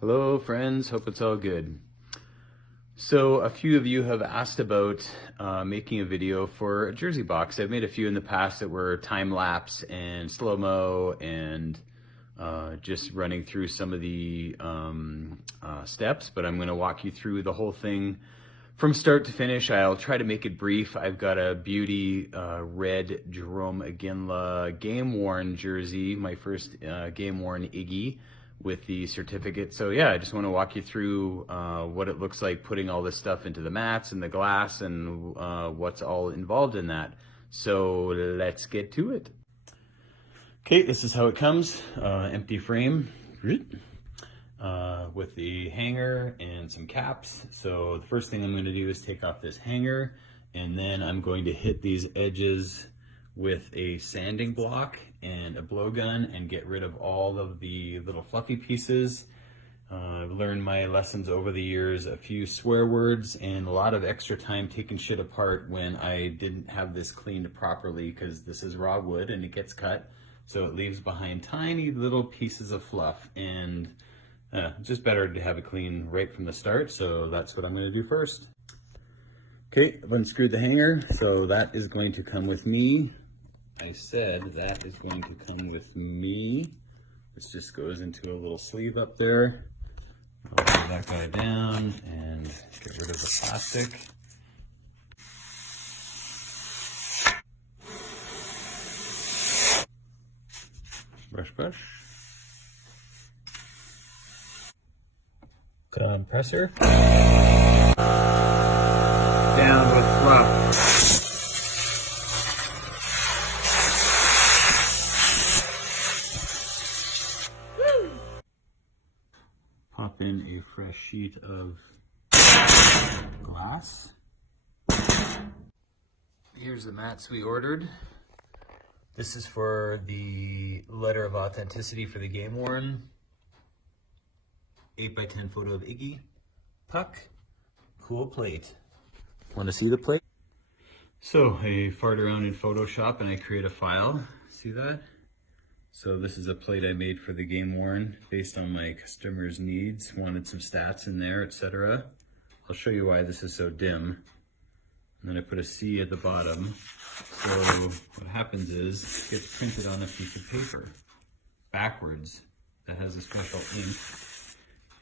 Hello friends, hope it's all good. So a few of you have asked about making a video for a jersey box. I've made a few in the past that were time-lapse and slow-mo and just running through some of the steps, but I'm going to walk you through the whole thing from start to finish. I'll try to make it brief. I've got a beauty red Jarome Iginla game-worn jersey, my first game-worn Iggy, with the certificate. So yeah, I just want to walk you through what it looks like putting all this stuff into the mats and the glass and what's all involved in that. So let's get to it. Okay, this is how it comes. Empty frame with the hanger and some caps. So the first thing I'm going to do is take off this hanger, and then I'm going to hit these edges with a sanding block and a blowgun and get rid of all of the little fluffy pieces. I've learned my lessons over the years, a few swear words and a lot of extra time taking shit apart when I didn't have this cleaned properly, because this is raw wood and it gets cut, so it leaves behind tiny little pieces of fluff, and just better to have it clean right from the start. So that's what I'm going to do first. Okay, I've unscrewed the hanger, so that is going to come with me. I said that is going to come with me. This just goes into a little sleeve up there. I'll put that guy down and get rid of the plastic. Brush, brush. Compressor. Down with fluff. Pop in a fresh sheet of glass. Here's the mats we ordered. This is for the letter of authenticity for the game worn. 8x10 photo of Iggy. Puck. Cool plate. Want to see the plate? So I fart around in Photoshop and I create a file. See that? So this is a plate I made for the game worn based on my customers' needs. Wanted some stats in there, etc. I'll show you why this is so dim. And then I put a C at the bottom. So what happens is it gets printed on a piece of paper backwards that has a special ink.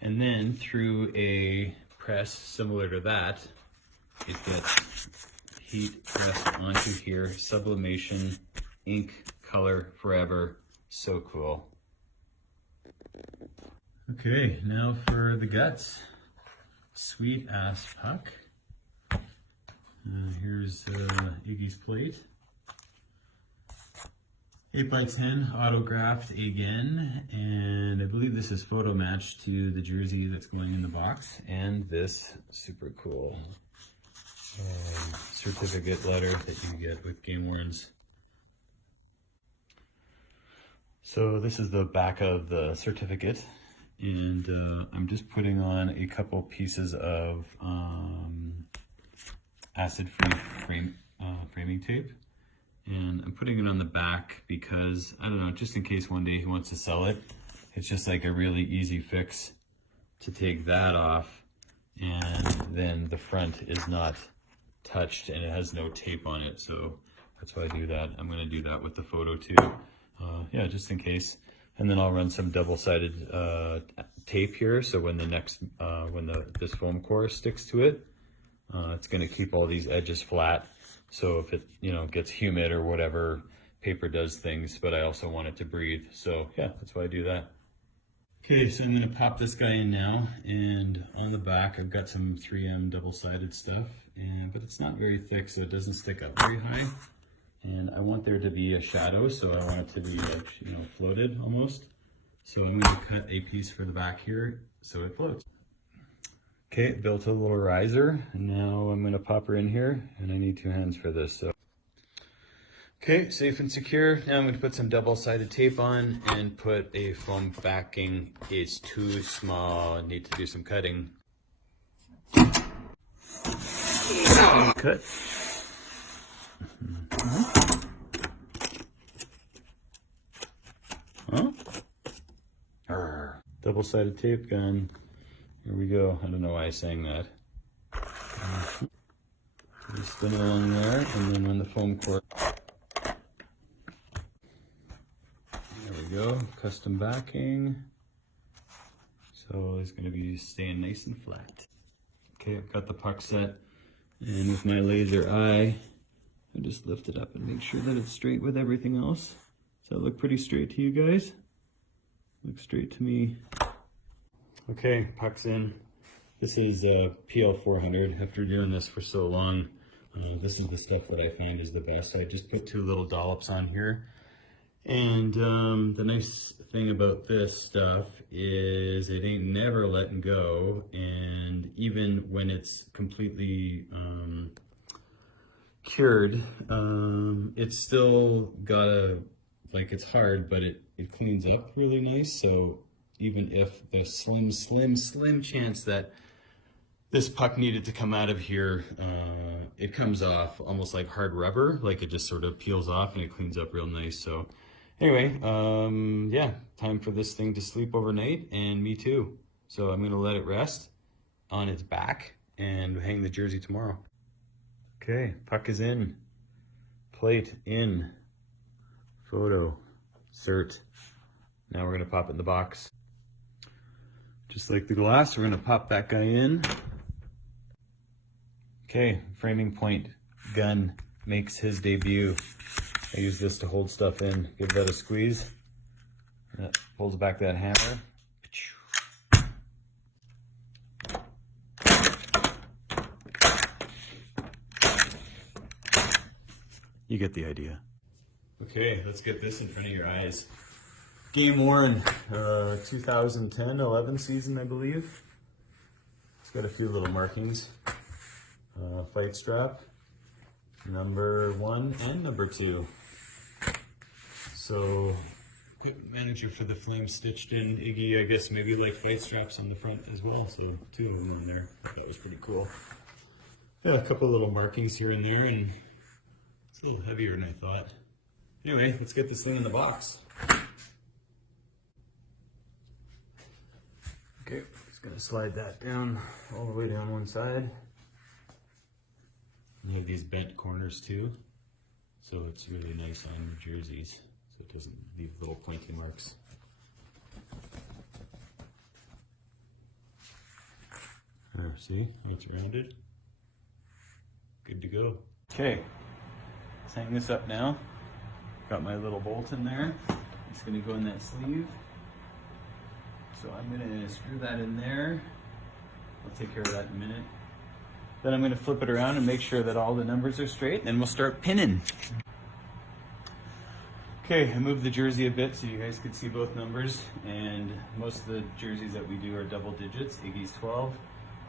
And then through a press similar to that, it gets heat pressed onto here. Sublimation, ink, color, forever. So cool. Okay, now for the guts. Sweet ass puck. Here's Iggy's plate. 8x10 autographed again, and I believe this is photo matched to the jersey that's going in the box, and this super cool certificate letter that you get with game worns. So this is the back of the certificate, and I'm just putting on a couple pieces of acid-free framing tape, and I'm putting it on the back because, I don't know, just in case one day he wants to sell it, it's just like a really easy fix to take that off, and then the front is not touched and it has no tape on it, so that's why I do that. I'm going to do that with the photo too. Yeah, just in case. And then I'll run some double-sided tape here, so when the next this foam core sticks to it, it's going to keep all these edges flat. So if it gets humid or whatever, paper does things, but I also want it to breathe. So yeah, that's why I do that. Okay, so I'm going to pop this guy in now, and on the back I've got some 3M double-sided stuff, but it's not very thick, so it doesn't stick up very high. And I want there to be a shadow, so I want it to be like, floated almost. So I'm going to cut a piece for the back here so it floats. Okay, built a little riser, and now I'm going to pop her in here, and I need 2 hands for this. So, okay, safe and secure. Now I'm going to put some double-sided tape on and put a foam backing. It's too small. I need to do some cutting. Cut. Huh? Double-sided tape gun. Here we go. I don't know why I sang that. Just spin it along there, and then run the foam core. There we go. Custom backing. So it's going to be staying nice and flat. Okay, I've got the puck set, and with my laser eye, I just lift it up and make sure that it's straight with everything else. Does that look pretty straight to you guys? Looks straight to me. Okay, puck's in. This is PL400. After doing this for so long, this is the stuff that I find is the best. I just put 2 little dollops on here. And the nice thing about this stuff is it ain't never letting go. And even when it's completely cured, it's still got a, like, it's hard, but it cleans up really nice. So even if the slim chance that this puck needed to come out of here, it comes off almost like hard rubber, like it just sort of peels off and it cleans up real nice. So anyway, yeah, time for this thing to sleep overnight, and me too. So I'm gonna let it rest on its back and hang the jersey tomorrow. Okay, puck is in, plate in, photo, cert. Now we're gonna pop it in the box. Just like the glass, we're gonna pop that guy in. Okay, framing point gun makes his debut. I use this to hold stuff in. Give that a squeeze. That pulls back that hammer. You get the idea. Okay, let's get this in front of your eyes. Game worn, 2010-11 season, I believe. It's got a few little markings. Fight strap, number 1 and number 2. So, equipment manager for the flame stitched in. Iggy, I guess maybe like fight straps on the front as well. So 2 of them in there. I thought that was pretty cool. Yeah, a couple little markings here and there, and it's a little heavier than I thought. Anyway, let's get this thing in the box. Okay, just gonna slide that down all the way down one side. You have these bent corners too, so it's really nice on your jerseys, so it doesn't leave little pointy marks. There, see how it's rounded? Good to go. Okay, let's hang this up now. Got my little bolt in there. It's gonna go in that sleeve. So I'm gonna screw that in there. I'll take care of that in a minute. Then I'm gonna flip it around and make sure that all the numbers are straight, and then we'll start pinning. Okay, I moved the jersey a bit so you guys could see both numbers, and most of the jerseys that we do are double digits. Iggy's 12.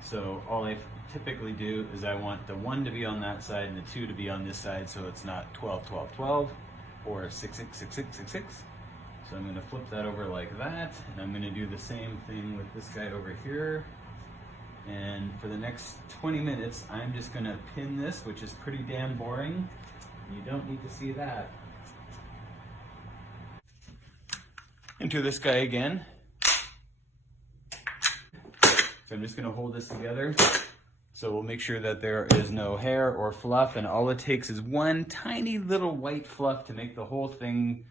So all I typically do is I want the 1 to be on that side and the 2 to be on this side, so it's not 12, 12, 12, or 6, 6, 6, 6, 6, 6. So I'm gonna flip that over like that, and I'm gonna do the same thing with this guy over here. And for the next 20 minutes, I'm just gonna pin this, which is pretty damn boring. You don't need to see that. Into this guy again. So I'm just gonna hold this together. So we'll make sure that there is no hair or fluff, and all it takes is one tiny little white fluff to make the whole thing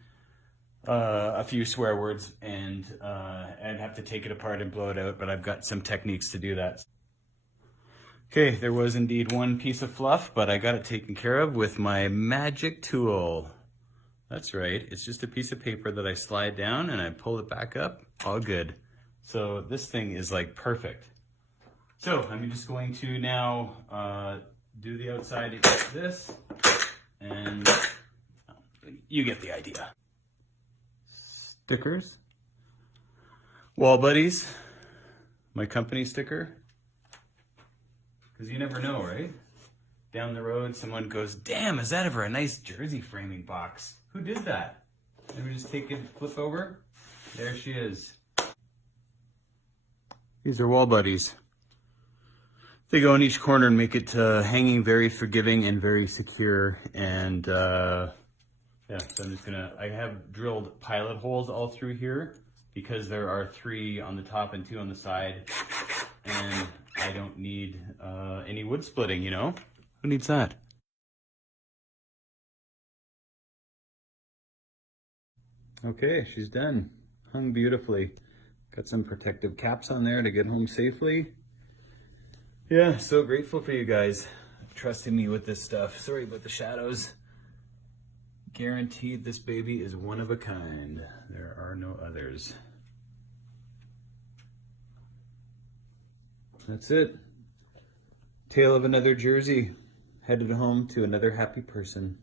a few swear words, and I'd have to take it apart and blow it out, but I've got some techniques to do that. Okay, there was indeed one piece of fluff, but I got it taken care of with my magic tool. That's right, it's just a piece of paper that I slide down and I pull it back up, all good. So this thing is like perfect. So I'm just going to now do the outside like this, and you get the idea. Stickers, Wall Buddies, my company sticker, because you never know, right? Down the road, someone goes, damn, is that ever a nice jersey framing box? Who did that? Let me just take it, flip over. There she is. These are Wall Buddies. They go in each corner and make it hanging very forgiving and very secure, and yeah, so I'm just gonna, I have drilled pilot holes all through here because there are 3 on the top and 2 on the side, and I don't need any wood splitting, you know? Who needs that? Okay, she's done. Hung beautifully. Got some protective caps on there to get home safely. Yeah, so grateful for you guys trusting me with this stuff. Sorry about the shadows. Guaranteed this baby is one of a kind. There are no others. That's it. Tale of another Jersey. Headed home to another happy person.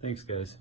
Thanks, guys.